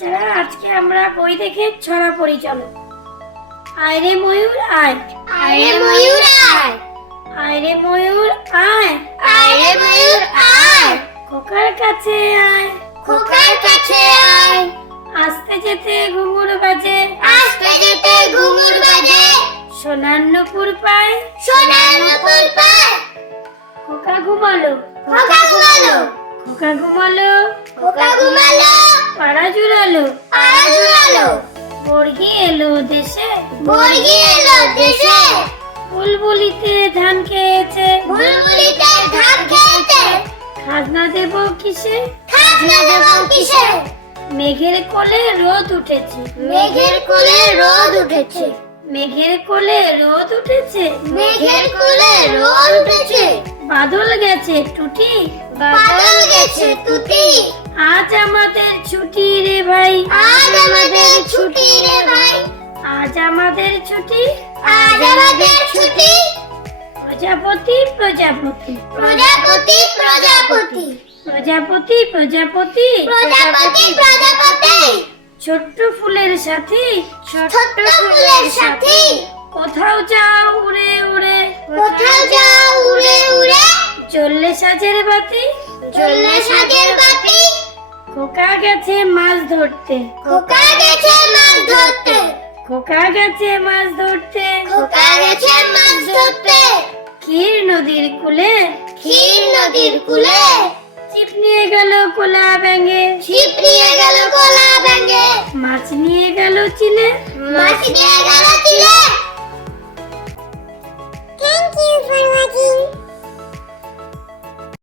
বাচ্চারা আজকে আমরা বই দেখে ছড়া পড়ি চলো। আয় রে ময়ূর আয়, আয় রে ময়ূর আয়, আয় রে ময়ূর আয়, আয় রে ময়ূর আয়, খোকার কাছে আয়, খোকার কাছে আয়, আসতে যেতে ঘুঙুর বাজে, আসতে যেতে ঘুঙুর বাজে, সোনার নুপুর পায়, সোনার নুপুর পায়, খোকা ঘুমালো, খোকা ঘুমালো, খোকা ঘুমালো, খোকা ঘুমালো, পাড়া জুড়ালো, পাড়া জুড়ালো, বর্গি এলো দেশে, বর্গি এলো দেশে, বুলবুলিতে ধান খেয়েছে, বুলবুলিতে ধান খেয়েছে, খাজনা দেব কিসে, খাজনা দেব কিসে, মেঘের কোলে রোদ উঠেছে, মেঘের কোলে রোদ উঠেছে, মেঘের কোলে রোদ উঠেছে, মেঘের কোলে রোদ উঠেছে, বাদল গেছে টুটি, বাদল গেছে টুটি, আজ আমাদের ছুটি রে ভাই, আজ আমাদের ছুটি রে ভাই, আজ আমাদের ছুটি, আজ আমাদের ছুটি, প্রজাপতি প্রজাপতি, প্রজাপতি প্রজাপতি, প্রজাপতি প্রজাপতি, প্রজাপতি প্রজাপতি, ছোট্ট ফুলের সাথী, ছোট্ট ফুলের সাথী, কোথাও যাও উড়ে উড়ে, কোথাও যাও উড়ে উড়ে, জ্বললে সাজের বাতি, জ্বললে সাজের বাতি, খোকা গেছে মাছ ধরতে, খোকা গেছে মাছ ধরতে, খোকা গেছে মাছ ধরতে, খোকা গেছে মাছ ধরতে, ক্ষীর নদীর কূলে, ক্ষীর নদীর কূলে, ছিপ নিয়ে গেল কোলা ব্যাঙে, ছিপ নিয়ে গেল কলা ব্যাঙে, মাছ নিয়ে গেল চিলে, মাছ নিয়ে গেল চিলে। Thank you for watching.